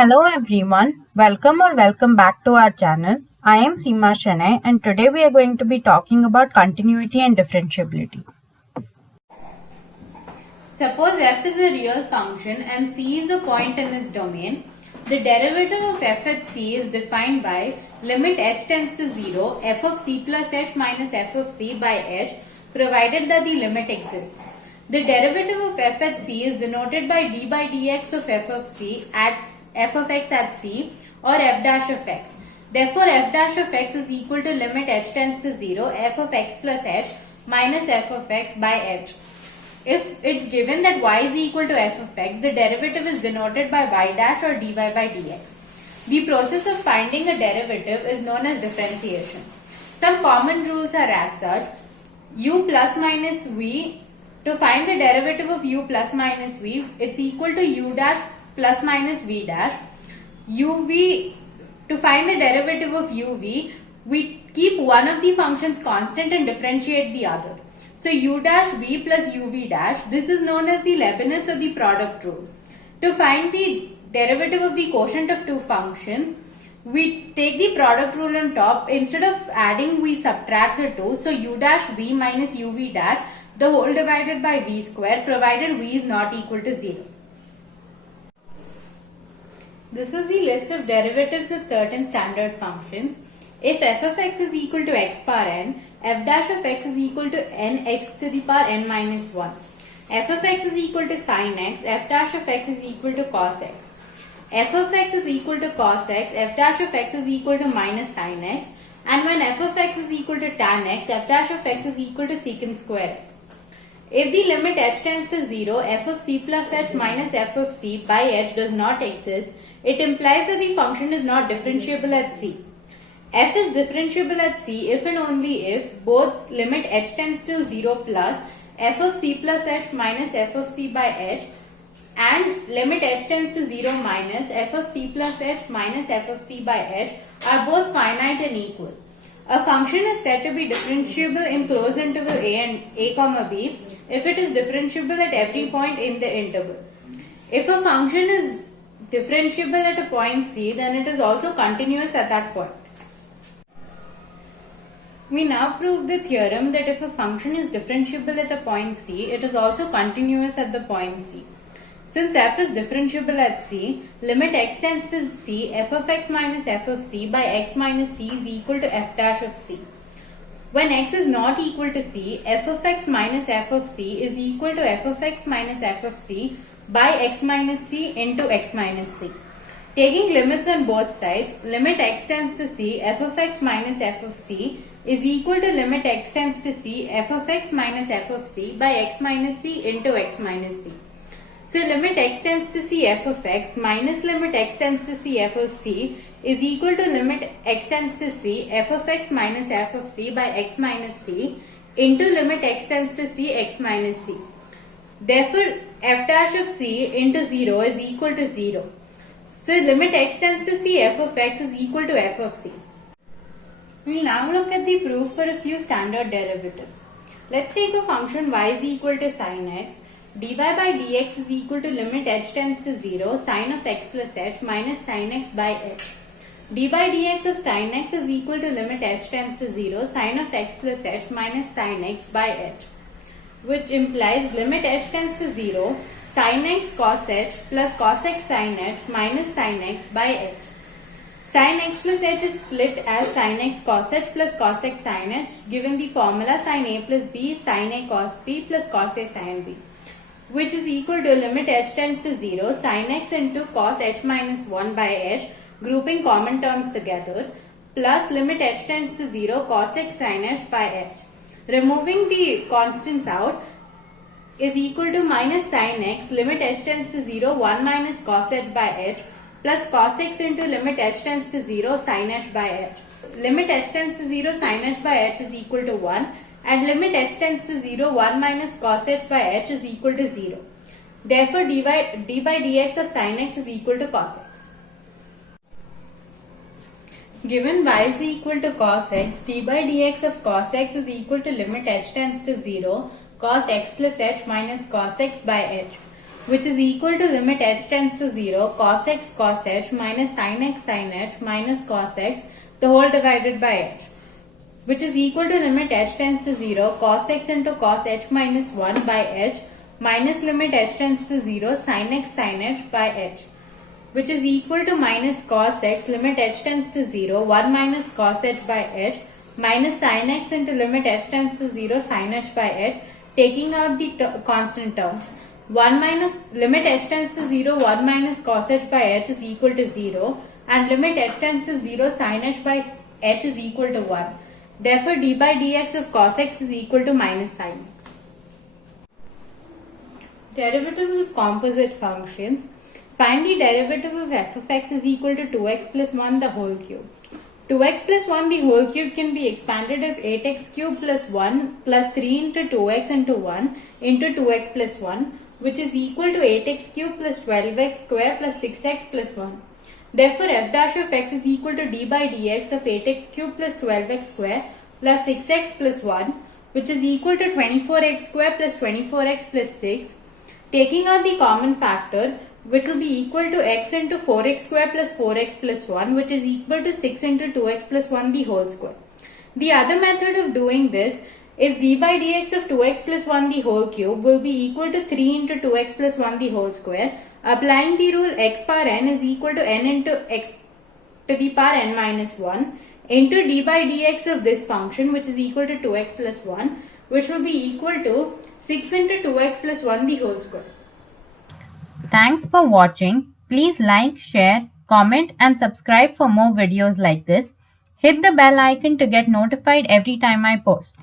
Hello everyone, welcome back to our channel. I am Seema Shanay and today we are going to be talking about continuity and differentiability. Suppose f is a real function and c is a point in its domain. The derivative of f at c is defined by limit h tends to 0 f of c plus h minus f of c by h provided that the limit exists. The derivative of f at c is denoted by d by dx of f of c at f of x at c or f dash of x. Therefore, f dash of x is equal to limit h tends to 0 f of x plus h minus f of x by h. If it's given that y is equal to f of x, the derivative is denoted by y dash or dy by dx. The process of finding a derivative is known as differentiation. Some common rules are as such: u plus minus v, to find the derivative of u plus minus v, it's equal to u dash plus minus v dash. uv, to find the derivative of uv, we keep one of the functions constant and differentiate the other. So u dash v plus uv dash, this is known as the Leibniz or the product rule. To find the derivative of the quotient of two functions, we take the product rule on top. Instead of adding, we subtract the two. So u dash v minus uv dash, the whole divided by v square, provided v is not equal to 0. This is the list of derivatives of certain standard functions. If f of x is equal to x power n, f dash of x is equal to nx to the power n minus 1. F of x is equal to sin x, f dash of x is equal to cos x. F of x is equal to cos x, f dash of x is equal to minus sin x. And when f of x is equal to tan x, f dash of x is equal to secant square x. If the limit h tends to 0, f of c plus h minus f of c by h does not exist, it implies that the function is not differentiable at c. F is differentiable at c if and only if both limit h tends to 0 plus f of c plus h minus f of c by h and limit h tends to 0 minus f of c plus h minus f of c by h are both finite and equal. A function is said to be differentiable in closed interval a and a comma b if it is differentiable at every point in the interval. If a function is differentiable at a point c, then it is also continuous at that point. We now prove the theorem that if a function is differentiable at a point c, it is also continuous at the point c. Since f is differentiable at c, limit x tends to c, f of x minus f of c by x minus c is equal to f dash of c. When x is not equal to c, f of x minus f of c is equal to f of x minus f of c by x minus c into x minus c. Taking limits on both sides, limit x tends to c, f of x minus f of c is equal to limit x tends to c, f of x minus f of c by x minus c into x minus c. So limit x tends to c f of x minus limit x tends to c f of c is equal to limit x tends to c f of x minus f of c by x minus c into limit x tends to c x minus c. Therefore, f dash of c into 0 is equal to 0. So limit x tends to c f of x is equal to f of c. We will now look at the proof for a few standard derivatives. Let's take a function y is equal to sin x. dy by dx is equal to limit h tends to 0 sin of x plus h minus sin x by h. d by dx of sin x is equal to limit h tends to 0 sin of x plus h minus sin x by h, which implies limit h tends to 0 sin x cos h plus cos x sin h minus sin x by h. Sin x plus h is split as sin x cos h plus cos x sin h, given the formula sin a plus b sin a cos b plus cos a sin b, which is equal to limit h tends to 0 sin x into cos h minus 1 by h, grouping common terms together, plus limit h tends to 0 cos x sin h by h. Removing the constants out is equal to minus sin x, limit h tends to 0 1 minus cos h by h, plus cos x into limit h tends to 0 sin h by h. Limit h tends to 0 sin h by h is equal to 1 and limit h tends to 0 1 minus cos h by h is equal to 0. Therefore, d by dx of sin x is equal to cos x. Given y is equal to cos x, d by dx of cos x is equal to limit h tends to 0 cos x plus h minus cos x by h. which is equal to limit h tends to 0 cos x cos h minus sin x minus cos x the whole divided by h, which is equal to limit h tends to 0 cos x into cos h minus 1 by h minus limit h tends to 0 sin h by h, which is equal to minus cos x limit h tends to 0 1 minus cos h by h minus sin x into limit h tends to 0 sin h by h, taking out the constant terms. 1 minus limit h tends to 0 1 minus cos h by h is equal to 0 and limit h tends to 0 sin h by h is equal to 1. Therefore, d by dx of cos x is equal to minus sin x. Derivatives of composite functions. Find the derivative of f of x is equal to 2x plus 1 the whole cube. 2x plus 1 the whole cube can be expanded as 8x cube plus 1 plus 3 into 2x into 1 into 2x plus 1, which is equal to 8x cube plus 12x square plus 6x plus 1. Therefore, f dash of x is equal to d by dx of 8x cube plus 12x square plus 6x plus 1, which is equal to 24x square plus 24x plus 6. Taking out the common factor, which will be equal to x into 4x square plus 4x plus 1, which is equal to 6 into 2x plus 1 the whole square. The other method of doing this is d by dx of 2x plus 1 the whole cube will be equal to 3 into 2x plus 1 the whole square. Applying the rule x power n is equal to n into x to the power n minus 1 into d by dx of this function, which is equal to 2x plus 1, which will be equal to 6 into 2x plus 1 the whole square. Thanks for watching. Please like, share, comment and subscribe for more videos like this. Hit the bell icon to get notified every time I post.